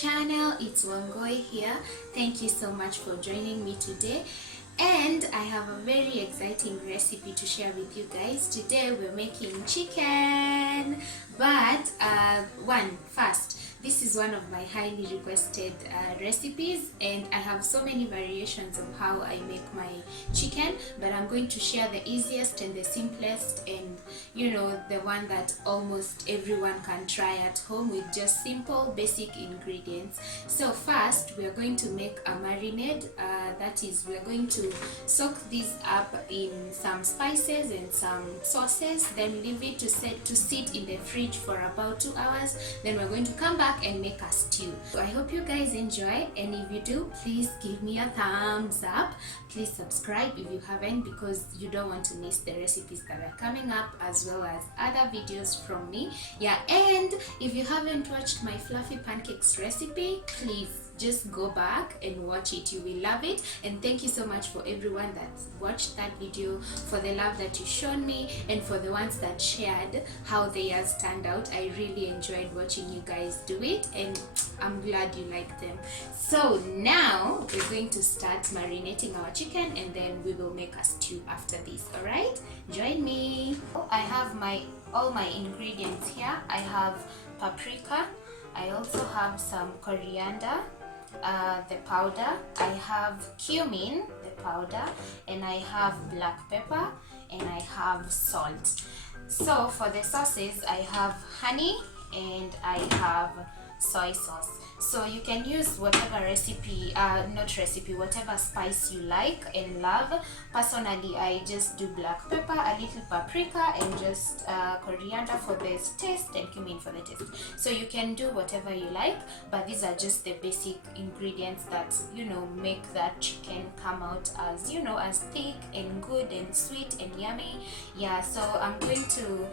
channel. It's Wangoi here. Thank you so much for joining me today, and I have a very exciting recipe to share with you guys. Today we're making chicken, but first, this is one of my highly requested recipes, and I have so many variations of how I make my chicken, but I'm going to share the easiest and the simplest, and the one that almost everyone can try at home with just simple basic ingredients. So first, we are going to make a marinade. That is, we are going to soak this up in some spices and some sauces, then leave it to sit in the fridge for about 2 hours. Then we're going to come back and make a stew. So I hope you guys enjoy, and if you do, please give me a thumbs up. Please subscribe if you haven't, because you don't want to miss the recipes that are coming up, as well as other videos from me. And if you haven't watched my fluffy pancakes recipe, please just go back and watch it. You will love it. And thank you so much for everyone that watched that video, for the love that you shown me, and for the ones that shared how theirs turned out. I really enjoyed watching you guys do it, and I'm glad you liked them. So now we're going to start marinating our chicken, and then we will make a stew after this. All right, join me. I have all my ingredients here. I have paprika, I also have some coriander, the powder, I have cumin, the powder, and I have black pepper, and I have salt. So for the sauces, I have honey and I have soy sauce. So you can use whatever whatever spice you like and love. Personally, I just do black pepper, a little paprika, and just coriander for the taste, and cumin for the taste. So you can do whatever you like, but these are just the basic ingredients that make that chicken come out as as thick and good and sweet and yummy. So I'm going to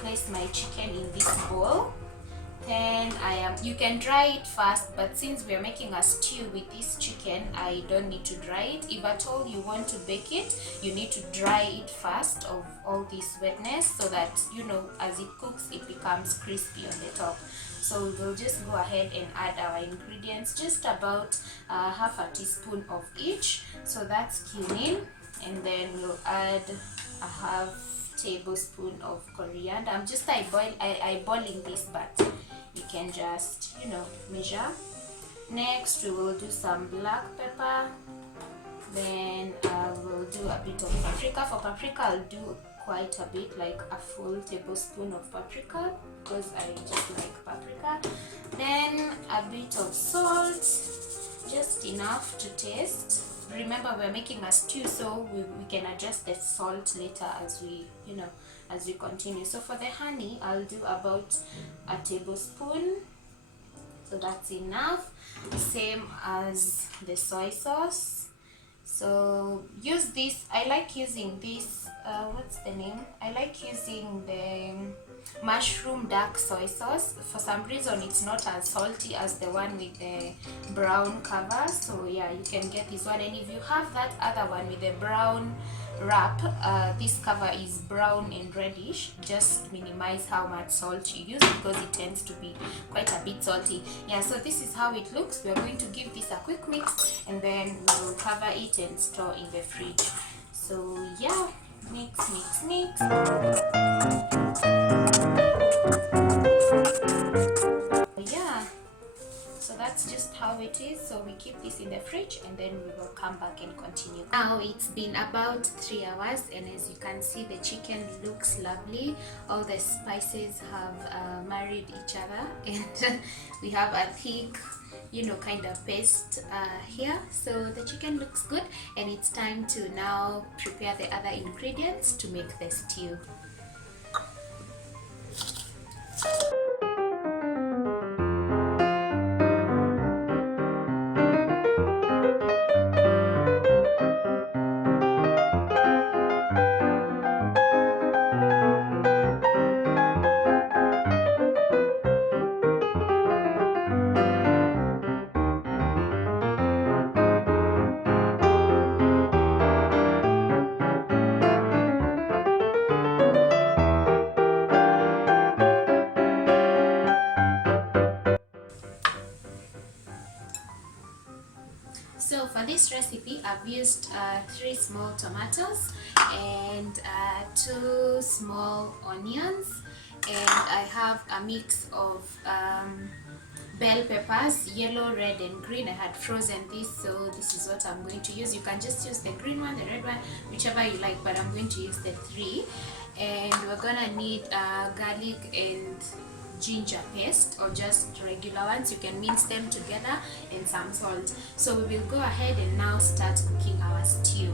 place my chicken in this bowl. Then you can dry it first, but since we are making a stew with this chicken, I don't need to dry it. If at all you want to bake it, you need to dry it first of all this wetness, so that as it cooks, it becomes crispy on the top. So we'll just go ahead and add our ingredients, just about half a teaspoon of each. So that's cumin, and then we'll add a half tablespoon of coriander. I'm just eyeballing this, but you can just measure. Next, we will do some black pepper. Then we'll do a bit of paprika. For paprika, I'll do quite a bit, like a full tablespoon of paprika, because I just like paprika. Then a bit of salt, just enough to taste. Remember, we're making a stew, so we can adjust the salt later as we continue. So for the honey, I'll do about a tablespoon, so that's enough. Same as the soy sauce. So use this. I like using this. What's the name? I like using the mushroom dark soy sauce. For some reason, it's not as salty as the one with the brown cover. So you can get this one. And if you have that other one with the brown wrap, this cover is brown and reddish, just minimize how much salt you use, because it tends to be quite a bit salty. So this is how it looks. We are going to give this a quick mix, and then we will cover it and store in the fridge. So mix. So that's just how it is. So we keep this in the fridge, and then we will come back and continue. Now it's been about 3 hours, and as you can see, the chicken looks lovely. All the spices have married each other, and we have a thick kind of paste here. So the chicken looks good, and it's time to now prepare the other ingredients to make the stew. this recipe I've used 3 small tomatoes and 2 small onions, and I have a mix of bell peppers, yellow, red and green. I had frozen this, so this is what I'm going to use. You can just use the green one, the red one, whichever you like, but I'm going to use the 3. And we're gonna need garlic and ginger paste, or just regular ones. You can mix them together, and some salt. So we will go ahead and now start cooking our stew.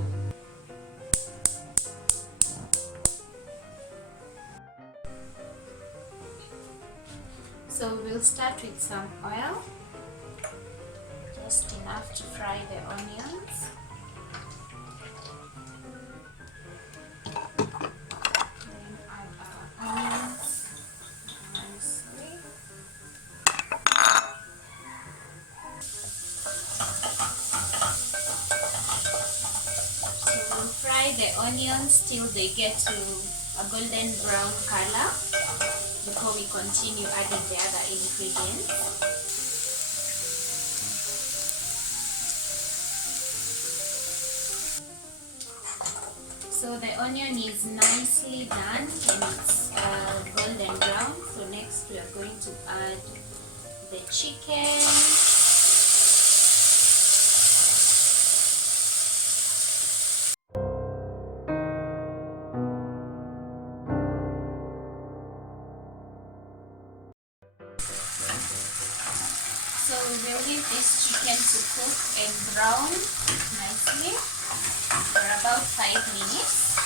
So we will start with some oil, just enough to fry the onions. Then add our onions nicely. So we'll fry the onions till they get to a golden brown color before we continue adding the other ingredients. So the onion is nicely done and it's golden brown. So next we are going to add the chicken. So we will leave this chicken to cook and brown nicely for about 5 minutes.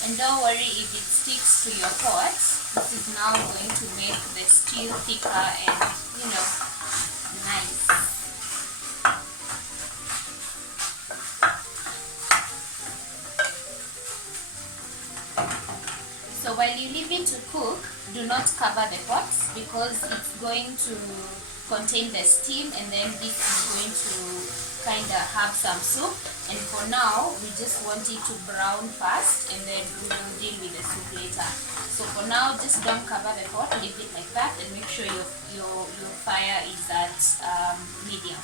And don't worry if it sticks to your pot. This is now going to make the stew thicker and, nice. So while you leave it to cook, do not cover the pot because it's going to contain the steam, and then this is going to kind of have some soup. And for now, we just want it to brown first, and then we will deal with the soup later. So for now, just don't cover the pot, leave it like that, and make sure your fire is at medium.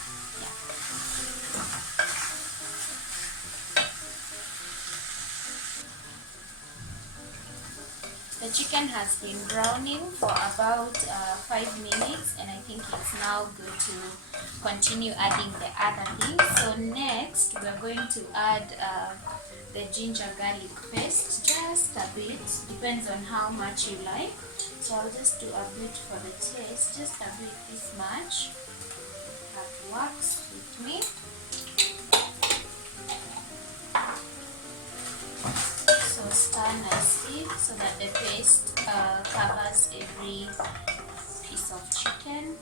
The chicken has been browning for about 5 minutes, and I think it's now good to continue adding the other things. So next we are going to add the ginger garlic paste, just a bit, depends on how much you like. So I'll just do a bit for the taste, just a bit, this much. That works with me. So stir nicely so that the paste covers every piece of chicken.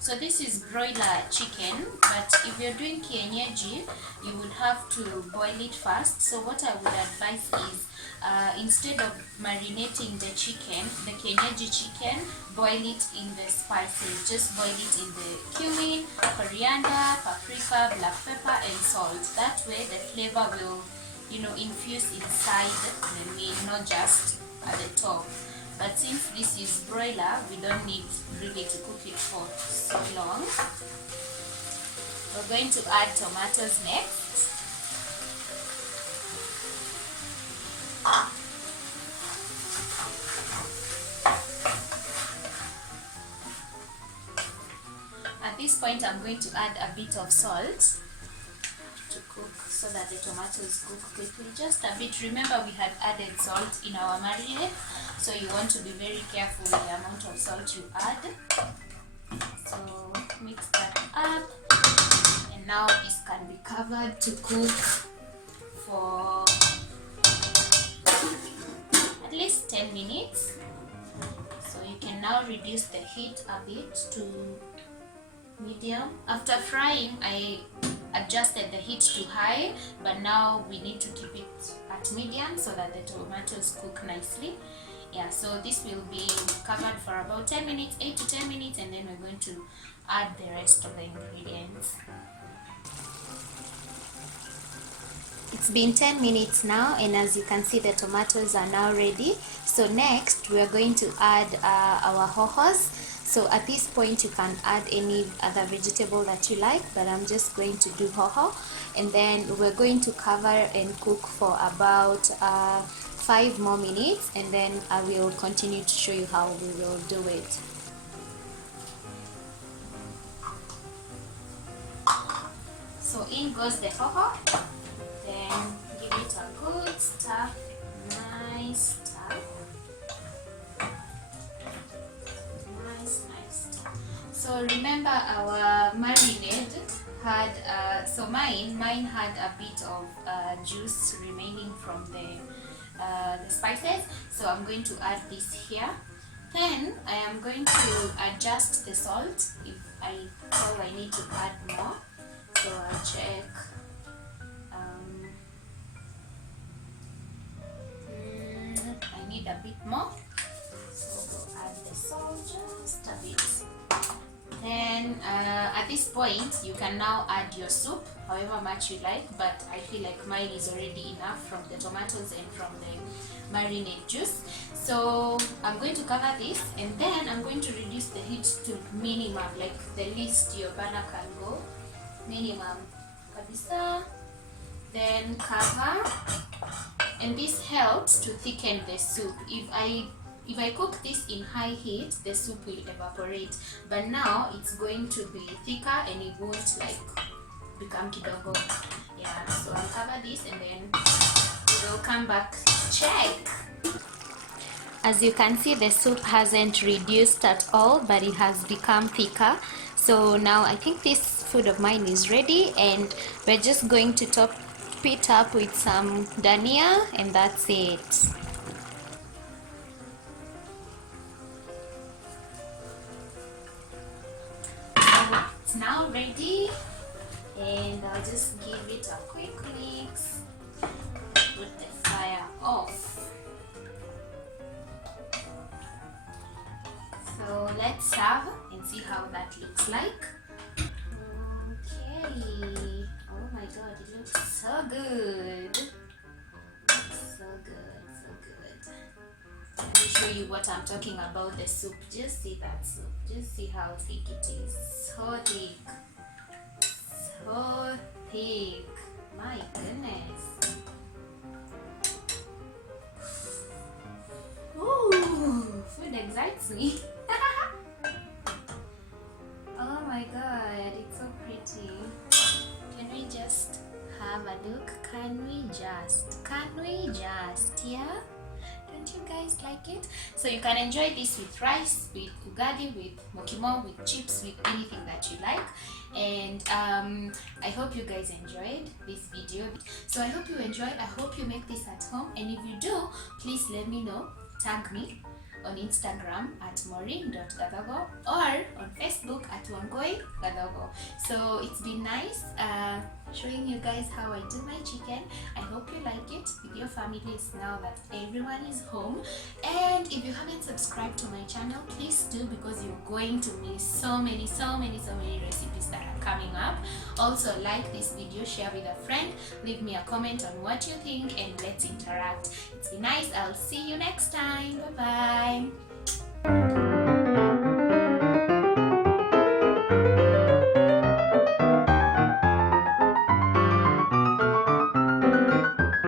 So this is broiler chicken, but if you're doing kienyeji, you would have to boil it first. So what I would advise is instead of marinating the chicken, the kienyeji chicken, boil it in the spices. Just boil it in the cumin, coriander, paprika, black pepper and salt. That way the flavor will, infuse inside the meat, not just at the top. But since this is broiler, we don't need really to cook it for so long. We're going to add tomatoes next. At this point, I'm going to add a bit of salt to cook so that the tomatoes cook quickly. Just a bit. Remember, we had added salt in our marinade, so you want to be very careful with the amount of salt you add. So mix that up, and now this can be covered to cook for at least 10 minutes. So you can now reduce the heat a bit to medium. After frying, I adjusted the heat to high, but now we need to keep it at medium so that the tomatoes cook nicely. So this will be covered for about 10 minutes, 8 to 10 minutes, and then we're going to add the rest of the ingredients. It's been 10 minutes now, and as you can see, the tomatoes are now ready. So next we are going to add our hojos. So at this point you can add any other vegetable that you like, but I'm just going to do hoho. And then we're going to cover and cook for about 5 more minutes, and then I will continue to show you how we will do it. So in goes the hoho. Then give it a good stir, nice stir, nice stir. So remember our marinade had, so mine had a bit of juice remaining from the spices. So I'm going to add this here. Then I am going to adjust the salt if I feel I need to add more. So I'll check. I need a bit more, so we'll add the salt just a bit. Then at this point you can now add your soup however much you like, but I feel like mine is already enough from the tomatoes and from the marinade juice. So I'm going to cover this, and then I'm going to reduce the heat to minimum, like the least your burner can go, minimum kabisa. Then cover, and this helps to thicken the soup. If I cook this in high heat, the soup will evaporate, but now it's going to be thicker and it won't like become kidogo. Yeah, so I'll cover this and then we'll come back check. As you can see, the soup hasn't reduced at all, but it has become thicker. So now I think this food of mine is ready, and we're just going to top it up with some dania, and that's it. So it's now ready, and I'll just give it a quick mix. Put the fire off. So let's serve and see how that looks like. Okay. Oh my god, it looks so good. So good, so good. Let me show you what I'm talking about, the soup. Just see that soup. Just see how thick it is. So thick. So thick. My goodness. Ooh, food excites me. Oh my god, it's so pretty. Can we just have a look? Can we just, yeah? Don't you guys like it? So you can enjoy this with rice, with ugali, with mokimo, with chips, with anything that you like. And I hope you guys enjoyed this video. So I hope you enjoyed. I hope you make this at home, and if you do, please let me know. Tag me on Instagram at maureen.gadago or on Facebook at wangoi.gadago. So it's been nice showing you guys how I do my chicken. I hope you like it with your families now that everyone is home. And if you haven't subscribed to my channel, please do, because you're going to miss so many recipes that are coming up. Also, like this video, share with a friend, leave me a comment on what you think, and let's interact. It's been nice. I'll see you next time. Bye bye.